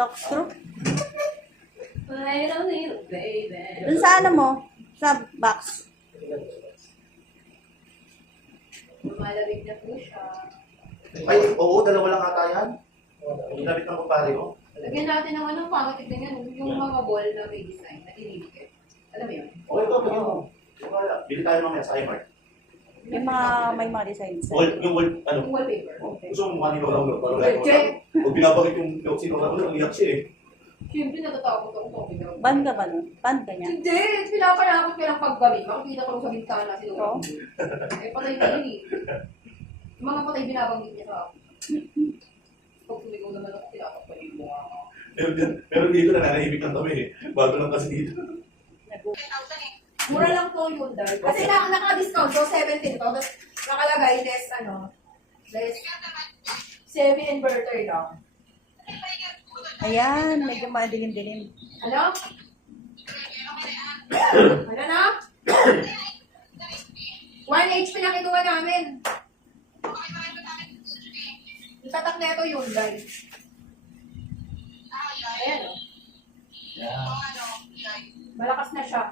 Talk through. I don't need a baby. Dun sa ano mo? Sa box. Lumalabig na po siya. Ay, oo, dalawa lang ata yan. Ginamit ng kumpare ko. Lagyan natin ng ano, pangatik din yan. Yung mga ball na may design, na dinidikit. Alam mo yun? Oo, ito, bigyan mo. Wala. Bili tayo mamaya sa iMart. Yung mga, may mga designs. Yung wall, ano? Yung wallpaper. Gusto mo mukha ni Lola Ulo? Check! Pag binabakit yung si Lola Ulo, ang iyak siya eh. Siyempre natatakot ako kung bigyan. Ban ka ba nun? Ban ka niya? Hindi! Pinapanakot ka ng paggamit. Makikita ko lang sa bintana si Lola. Oo. Eh, patay na yun eh. Yung mga patay binabanggit niya sa akin. Pag sumigaw naman ako, tinatakpan yung mukha ko. Pero dito nananahimik lang kami eh. Bago lang kasi dito. Mura lang po yun, Dar. Kasi naka-discount ko, 17 to. Tapos nakalagay, less, less semi-inverter lang. Ayan, medyo madilim-dilim. Ano? Ano na? 1 HP na kinuha namin. Itatak na ito yun, Dar. Ayan, oh. Yeah. Malakas na siya.